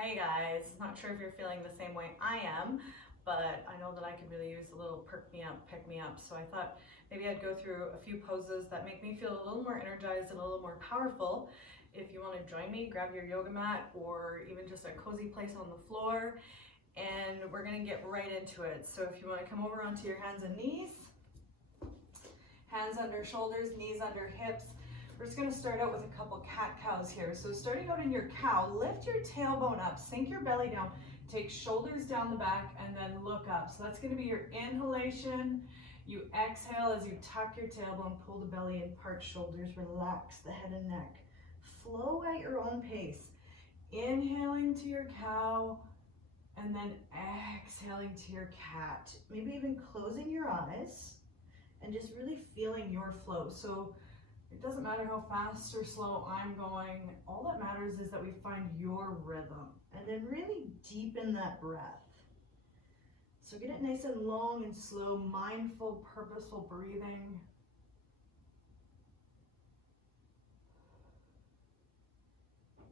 Hey guys, not sure if you're feeling the same way I am, but I know that I could really use a little perk me up, pick me up. So I thought maybe I'd go through a few poses that make me feel a little more energized and a little more powerful. If you want to join me, grab your yoga mat or even just a cozy place on the floor, and we're going to get right into it. So if you want to come over onto your hands and knees, hands under shoulders, knees under hips. We're just going to start out with a couple cat-cows here. So starting out in your cow, lift your tailbone up, sink your belly down, take shoulders down the back, and then look up. So that's going to be your inhalation. You exhale as you tuck your tailbone, pull the belly in, part shoulders, relax the head and neck. Flow at your own pace. Inhaling to your cow, and then exhaling to your cat. Maybe even closing your eyes and just really feeling your flow. So it doesn't matter how fast or slow I'm going. All that matters is that we find your rhythm and then really deepen that breath. So get it nice and long and slow, mindful, purposeful breathing.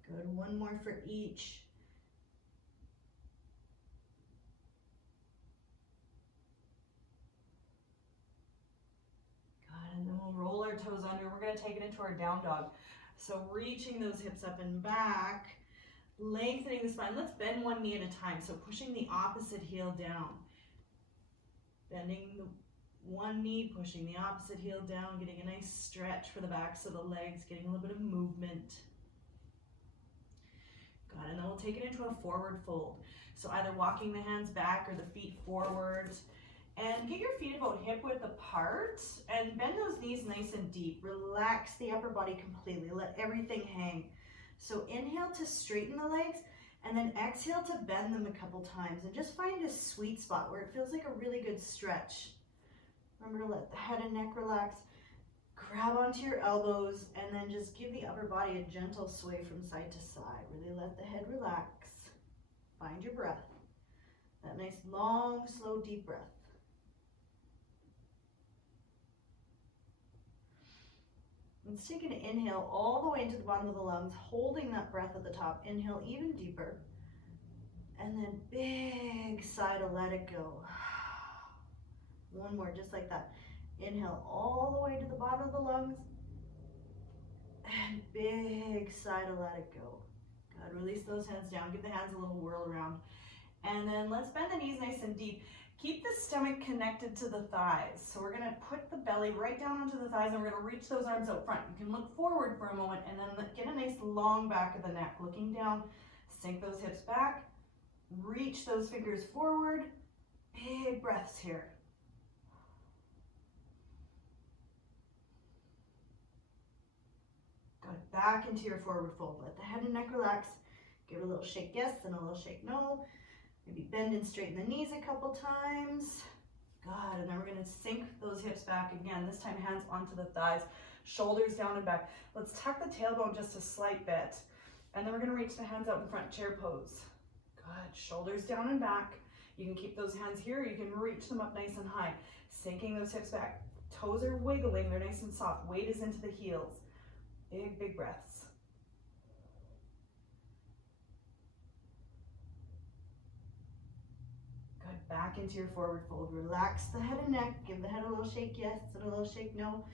Good, one more for each. And then we'll roll our toes under. We're going to take it into our down dog. So reaching those hips up and back, lengthening the spine. Let's bend one knee at a time. So pushing the opposite heel down. Bending the one knee, pushing the opposite heel down, getting a nice stretch for the backs of the legs, getting a little bit of movement. Good, and then we'll take it into a forward fold. So either walking the hands back or the feet forward. And get your feet about hip width apart and bend those knees nice and deep. Relax the upper body completely. Let everything hang. So inhale to straighten the legs and then exhale to bend them a couple times and just find a sweet spot where it feels like a really good stretch. Remember to let the head and neck relax. Grab onto your elbows and then just give the upper body a gentle sway from side to side. Really let the head relax. Find your breath. That nice long, slow, deep breath. Let's take an inhale all the way into the bottom of the lungs, holding that breath at the top. Inhale even deeper. And then big sigh to let it go. One more, just like that. Inhale all the way to the bottom of the lungs. And big sigh to let it go. Good, release those hands down. Give the hands a little whirl around. And then let's bend the knees nice and deep. Keep the stomach connected to the thighs. So we're gonna put the belly right down onto the thighs and we're gonna reach those arms out front. You can look forward for a moment and then get a nice long back of the neck. Looking down, sink those hips back, reach those fingers forward. Big breaths here. Good, back into your forward fold. Let the head and neck relax. Give it a little shake yes and a little shake no. Maybe bend and straighten the knees a couple times. Good, and then we're gonna sink those hips back again. This time hands onto the thighs, shoulders down and back. Let's tuck the tailbone just a slight bit. And then we're gonna reach the hands out in front, chair pose. Good, shoulders down and back. You can keep those hands here, or you can reach them up nice and high. Sinking those hips back. Toes are wiggling, they're nice and soft. Weight is into the heels. Big, big breaths. Back into your forward fold. Relax the head and neck. Give the head a little shake yes and a little shake no.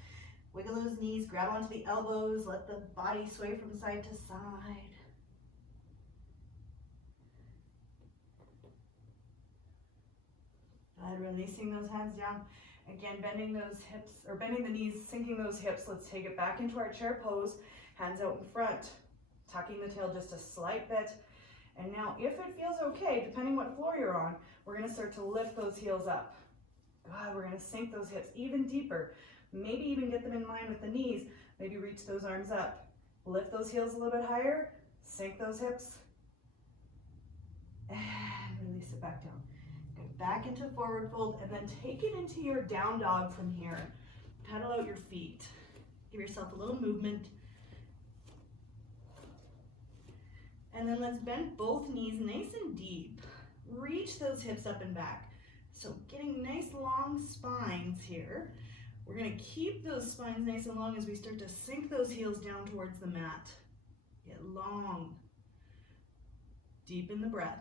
Wiggle those knees. Grab onto the elbows. Let the body sway from side to side. Good. Releasing those hands down. Again, bending those hips, or bending the knees, sinking those hips. Let's take it back into our chair pose. Hands out in front. Tucking the tail just a slight bit. And now, if it feels okay, depending what floor you're on, we're gonna start to lift those heels up. God, we're gonna sink those hips even deeper. Maybe even get them in line with the knees. Maybe reach those arms up. Lift those heels a little bit higher, sink those hips, and release it back down. Go back into forward fold, and then take it into your down dog from here. Pedal out your feet. Give yourself a little movement. And then let's bend both knees nice and deep. Reach those hips up and back. So getting nice long spines here. We're gonna keep those spines nice and long as we start to sink those heels down towards the mat. Get long. Deepen the breath.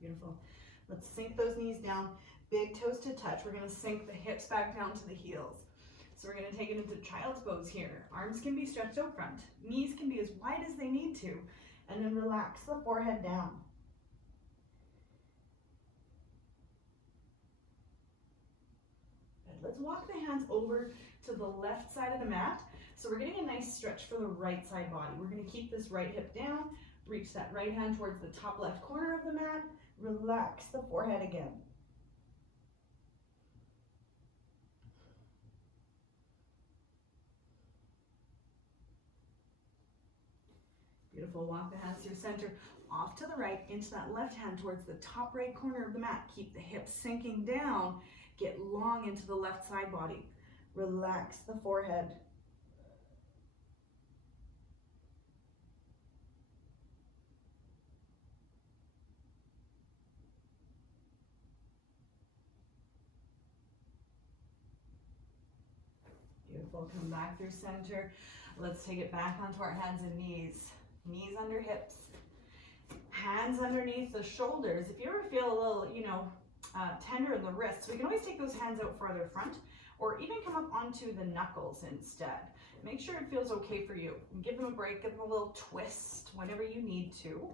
Beautiful. Let's sink those knees down, big toes to touch. We're gonna sink the hips back down to the heels. So we're gonna take it into child's pose here. Arms can be stretched out front. Knees can be as wide as they need to. And then relax the forehead down. Good. Let's walk the hands over to the left side of the mat. So we're getting a nice stretch for the right side body. We're gonna keep this right hip down, reach that right hand towards the top left corner of the mat, relax the forehead again. Beautiful, walk the hands to your center, off to the right, into that left hand towards the top right corner of the mat. Keep the hips sinking down, get long into the left side body. Relax the forehead. Beautiful, come back through center. Let's take it back onto our hands and knees. Knees under hips, hands underneath the shoulders. If you ever feel a little, tender in the wrists, we can always take those hands out farther front or even come up onto the knuckles instead. Make sure it feels okay for you. Give them a break, give them a little twist, whatever you need to.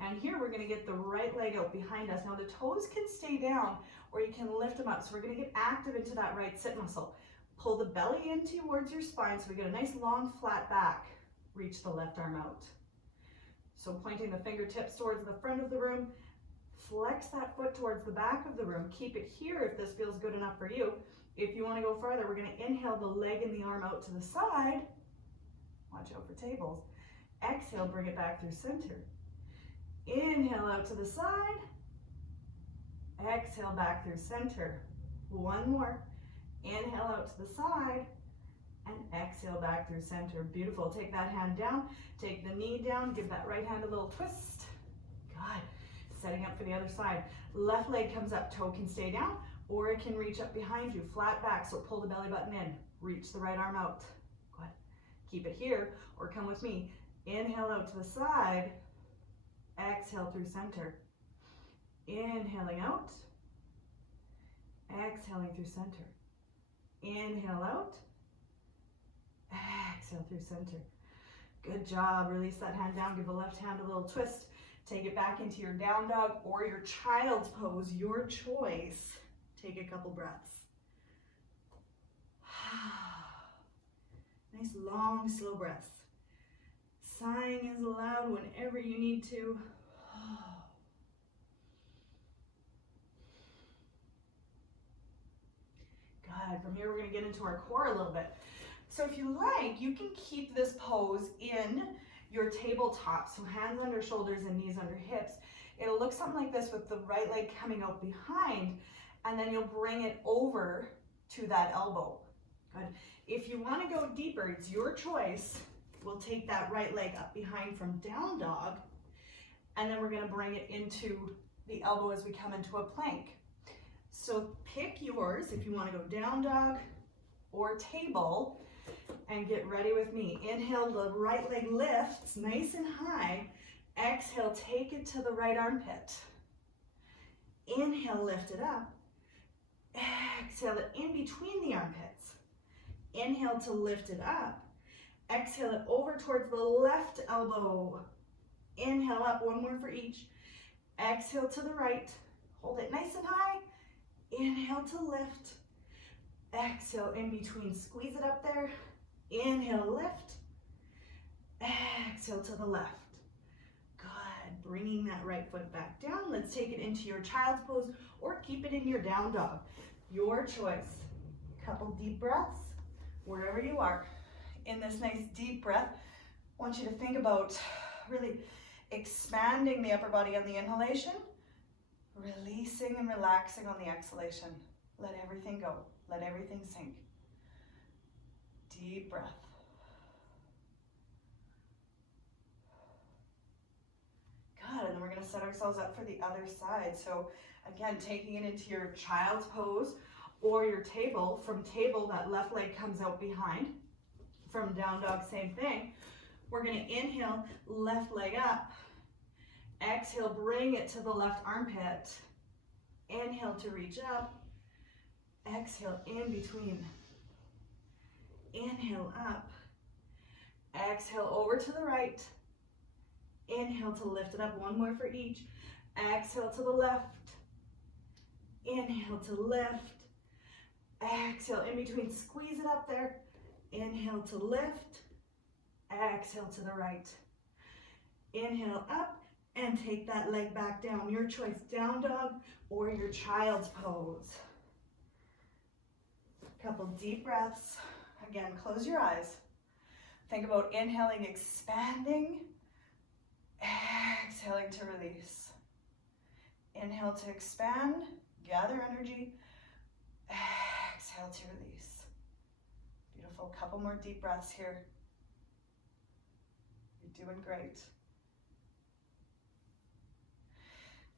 And here we're gonna get the right leg out behind us. Now the toes can stay down or you can lift them up. So we're gonna get active into that right sit muscle. Pull the belly in towards your spine so we get a nice long flat back. Reach the left arm out. So pointing the fingertips towards the front of the room, flex that foot towards the back of the room. Keep it here if this feels good enough for you. If you want to go farther, we're going to inhale the leg and the arm out to the side. Watch out for tables. Exhale, bring it back through center. Inhale out to the side. Exhale back through center. One more. Inhale out to the side. And exhale back through center. Beautiful. Take that hand down, take the knee down, give that right hand a little twist. Good. Setting up for the other side. Left leg comes up, toe can stay down, or it can reach up behind you, flat back, so pull the belly button in. Reach the right arm out. Good. Keep it here, or come with me. Inhale out to the side, exhale through center. Inhaling out, exhaling through center. Inhale out, exhale through center. Good job. Release that hand down. Give the left hand a little twist. Take it back into your down dog or your child's pose, your choice. Take a couple breaths. Nice long, slow breaths. Sighing is allowed whenever you need to. Good. From here, we're going to get into our core a little bit. So if you like, you can keep this pose in your tabletop. So hands under shoulders and knees under hips. It'll look something like this with the right leg coming out behind, and then you'll bring it over to that elbow. Good. If you want to go deeper, it's your choice. We'll take that right leg up behind from down dog, and then we're going to bring it into the elbow as we come into a plank. So pick yours if you want to go down dog or table, and get ready with me. Inhale, the right leg lifts nice and high. Exhale, take it to the right armpit. Inhale, lift it up. Exhale it in between the armpits. Inhale to lift it up. Exhale it over towards the left elbow. Inhale up, one more for each. Exhale to the right. Hold it nice and high. Inhale to lift. Exhale in between, squeeze it up there. Inhale, lift. Exhale to the left. Good, bringing that right foot back down. Let's take it into your child's pose or keep it in your down dog. Your choice. Couple deep breaths, wherever you are. In this nice deep breath, I want you to think about really expanding the upper body on the inhalation, releasing and relaxing on the exhalation. Let everything go. Let everything sink. Deep breath. Good, and then we're going to set ourselves up for the other side. So again, taking it into your child's pose or your table. From table, that left leg comes out behind. From down dog, same thing. We're gonna inhale, left leg up. Exhale, bring it to the left armpit. Inhale to reach up. Exhale, in between. Inhale up. Exhale, over to the right. Inhale to lift it up, one more for each. Exhale to the left. Inhale to lift. Exhale, in between, squeeze it up there. Inhale to lift. Exhale to the right. Inhale up and take that leg back down. Your choice, down dog or your child's pose. Couple deep breaths. Again, close your eyes. Think about inhaling, expanding. Exhaling to release. Inhale to expand, gather energy. Exhale to release. Beautiful. Couple more deep breaths here. You're doing great.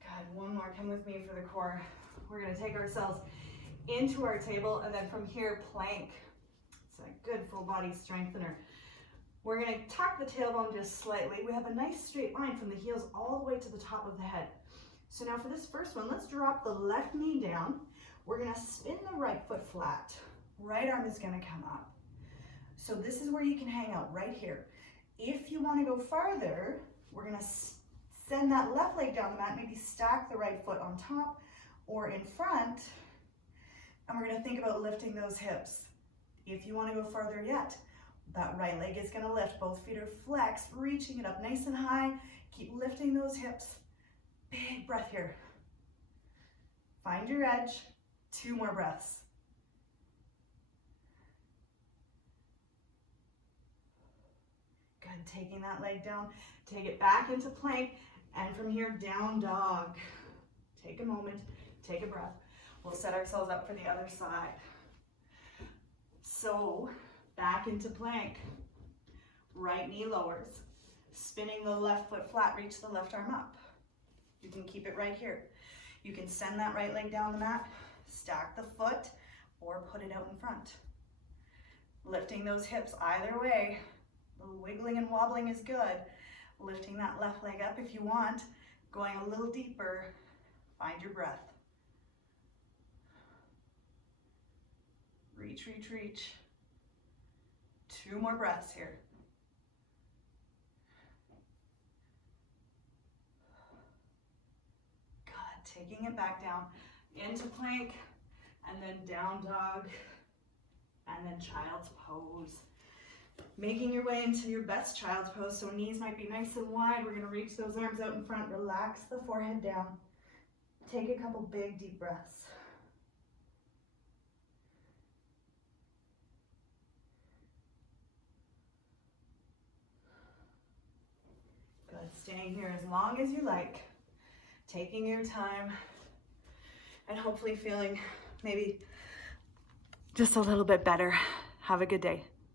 Good. One more. Come with me for the core. We're going to take ourselves into our table, and then from here, plank. It's a good full body strengthener. We're going to tuck the tailbone just slightly. We have a nice straight line from the heels all the way to the top of the head. So now for this first one, let's drop the left knee down. We're going to spin the right foot flat. Right arm is going to come up. So this is where you can hang out, right here. If you want to go farther, we're going to send that left leg down the mat, maybe stack the right foot on top or in front, and we're going to think about lifting those hips. If you want to go farther yet, that right leg is going to lift. Both feet are flexed, reaching it up nice and high. Keep lifting those hips. Big breath here. Find your edge. 2 more breaths. Good. Taking that leg down. Take it back into plank. And from here, down dog. Take a moment. Take a breath. We'll set ourselves up for the other side. So, back into plank. Right knee lowers. Spinning the left foot flat, reach the left arm up. You can keep it right here. You can send that right leg down the mat, stack the foot, or put it out in front. Lifting those hips either way. A little wiggling and wobbling is good. Lifting that left leg up if you want. Going a little deeper. Find your breath. Reach, reach, reach. 2 more breaths here. Good. Taking it back down into plank, and then down dog, and then child's pose. Making your way into your best child's pose, so knees might be nice and wide. We're going to reach those arms out in front. Relax the forehead down. Take a couple big deep breaths. Good. Staying here as long as you like. Taking your time and hopefully feeling maybe just a little bit better. Have a good day.